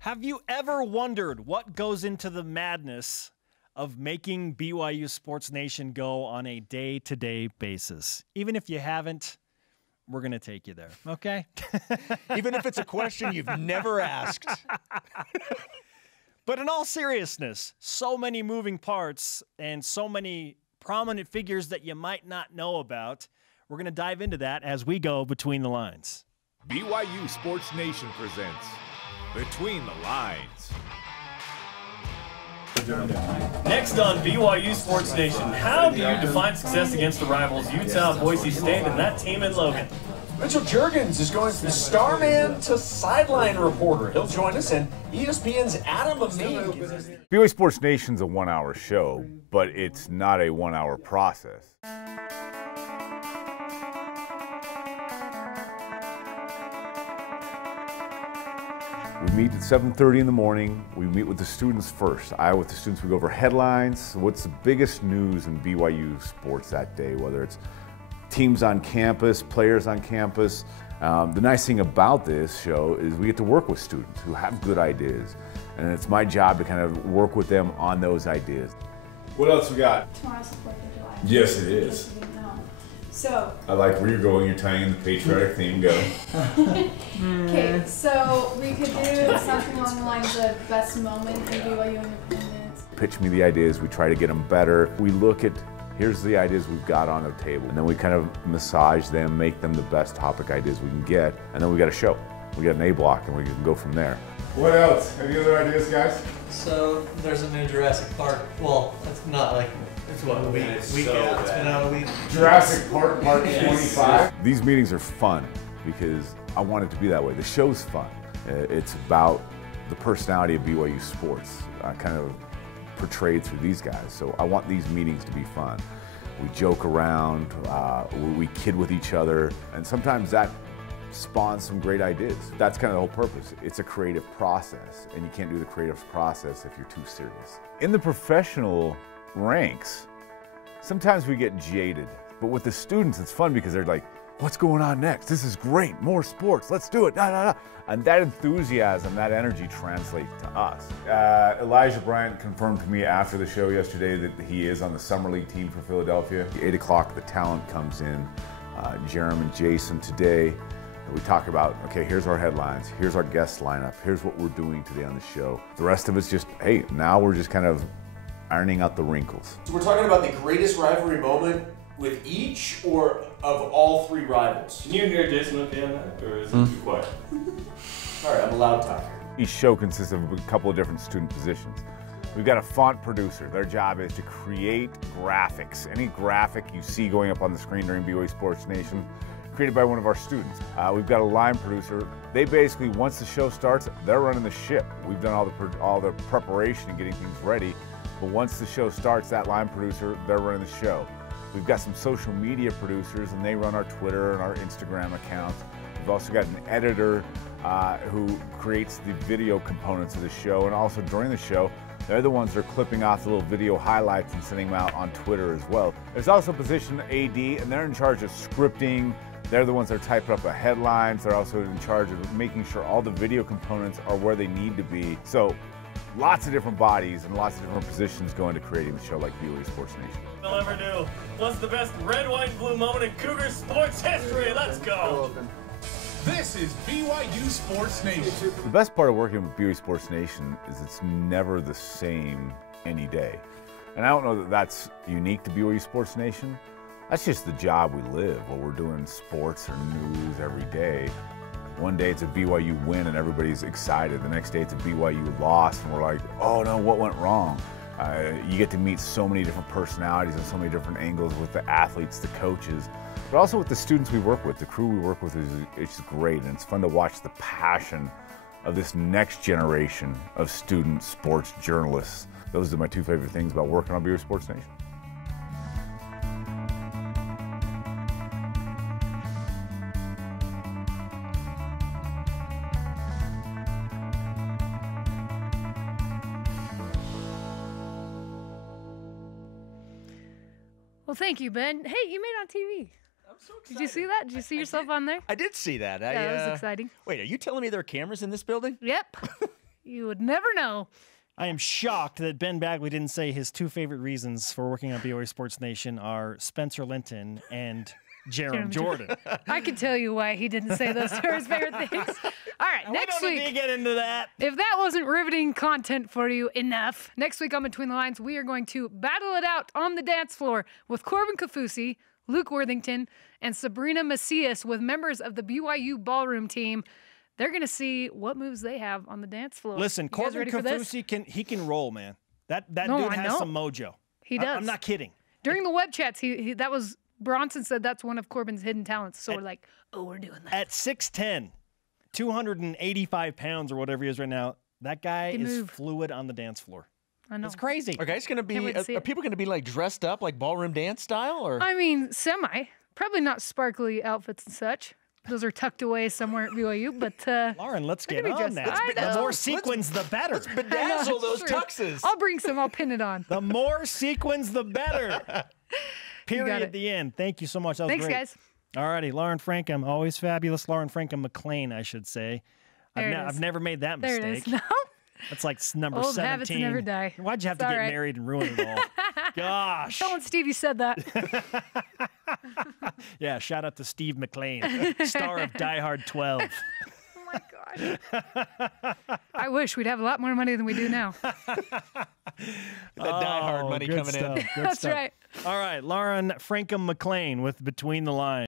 Have you ever wondered what goes into the madness of making BYU Sports Nation go on a day-to-day basis? Even if you haven't, we're going to take you there, okay? Even if it's a question you've never asked. But in all seriousness, so many moving parts and so many prominent figures that you might not know about. We're going to dive into that as we go Between the Lines. BYU Sports Nation presents Between the Lines. Next on BYU Sports Nation, how do you define success against the rivals Utah, Boise State, and that team in Logan? Mitchell Juergens is going from starman to sideline reporter. He'll join us, and ESPN's Adam Amin. BYU Sports Nation's a 1-hour show, but it's not a 1-hour process. We meet at 7:30 in the morning. We meet with the students first. With the students, we go over headlines. What's the biggest news in BYU sports that day, whether it's teams on campus, players on campus. The nice thing about this show is we get to work with students who have good ideas. And it's my job to kind of work with them on those ideas. What else we got? Tomorrow's the 4th of July. Yes, it is. So I like where you're going. You're tying in the patriotic theme. Go. okay, so we could do something along the lines of best moment in BYU independence. Pitch me the ideas. We try to get them better. We look at, here's the ideas we've got on the table. And then we kind of massage them, make them the best topic ideas we can get. And then we got a show. We got an A block and we can go from there. What else? Any other ideas, guys? So there's a new Jurassic Park. Well, it's not like, it's what, a week out. It's been out a week. Jurassic Park March 25. These meetings are fun because I want it to be that way. The show's fun. It's about the personality of BYU sports, kind of portrayed through these guys. So I want these meetings to be fun. We joke around, we kid with each other, and sometimes that spawns some great ideas. That's kind of the whole purpose. It's a creative process, and you can't do the creative process if you're too serious. In the professional ranks, sometimes we get jaded, but with the students it's fun because they're like, what's going on next? This is great, more sports, let's do it, da, da, da. And that enthusiasm, that energy translates to us. Elijah Bryant confirmed to me after the show yesterday that he is on the Summer League team for Philadelphia. At 8 o'clock, the talent comes in, Jeremy and Jason today. We talk about, okay, here's our headlines, here's our guest lineup, here's what we're doing today on the show. The rest of it's just, hey, now we're just kind of ironing out the wrinkles. So we're talking about the greatest rivalry moment with each or of all three rivals. Can you hear Jason okay on that, or is it too quiet? All right, I'm a loud talker. Each show consists of a couple of different student positions. We've got a font producer. Their job is to create graphics. Any graphic you see going up on the screen during BYU Sports Nation, created by one of our students. We've got a line producer. They basically, once the show starts, they're running the ship. We've done all the preparation and getting things ready, but once the show starts, that line producer, they're running the show. We've got some social media producers, and they run our Twitter and our Instagram accounts. We've also got an editor who creates the video components of the show, and also during the show, they're the ones that are clipping off the little video highlights and sending them out on Twitter as well. There's also a position AD, and they're in charge of scripting. They're the ones that are typing up the headlines. They're also in charge of making sure all the video components are where they need to be. So lots of different bodies and lots of different positions go into creating the show like BYU Sports Nation. They'll ever do. What's the best red, white, blue moment in Cougar sports history? Let's go. This is BYU Sports Nation. The best part of working with BYU Sports Nation is it's never the same any day. And I don't know that that's unique to BYU Sports Nation. That's just the job we live, where we're doing sports or news every day. One day it's a BYU win and everybody's excited. The next day it's a BYU loss and we're like, oh no, what went wrong? You get to meet so many different personalities and so many different angles with the athletes, the coaches, but also with the students we work with. The crew we work with is great, and it's fun to watch the passion of this next generation of student sports journalists. Those are my two favorite things about working on BYU Sports Nation. Well, thank you, Ben. Hey, you made it on TV. I'm so excited. Did you see that? Did you see yourself on there? I did see that. Yeah, that was exciting. Wait, are you telling me there are cameras in this building? Yep. You would never know. I am shocked that Ben Bagley didn't say his 2 favorite reasons for working on BYU Sports Nation are Spencer Linton and Jerem Jordan. I can tell you why he didn't say those are his favorite things. All right, next we don't week. need to get into that. If that wasn't riveting content for you enough, next week on Between the Lines, we are going to battle it out on the dance floor with Corbin Kafusi, Luke Worthington, and Sabrina Macias with members of the BYU ballroom team. They're going to see what moves they have on the dance floor. Listen, You guys Corbin ready for this? Kafusi can roll, man. That No, dude I has know. some mojo. He does. I'm not kidding. During the web chats, he that was Bronson said that's one of Corbin's hidden talents. So we're like, oh, we're doing that. At 6'10", 285 pounds or whatever he is right now, that guy Good is move. fluid on the dance floor. I know. It's crazy. Are guys gonna be? Can't wait to see Are it. people gonna be like dressed up like ballroom dance style, or? I mean, semi. Probably not sparkly outfits and such. Those are tucked away somewhere at BYU, but Lauren, let's They're get gonna be on dressed that. up. The more sequins, the better. Bedazzle those True. tuxes. I'll bring some. I'll pin it on. The more sequins, the better. Period it. at the end. Thank you so much. That was Thanks, great. guys. All righty, Lauren Frankham, always fabulous. Lauren Frankham McLean, I should say. There it is. I've never made that There mistake. it is. No. That's like number Old 17. habits never die. Why'd you have It's to all get right. married and ruin it all? Gosh. Tell when Stevie said that. Yeah, shout out to Steve McLean, star of Die Hard 12. Oh my God. I wish we'd have a lot more money than we do now. That Die Hard money good coming in. stuff, good That's stuff. right. All right, Lauren Frankham McLean with Between the Lines.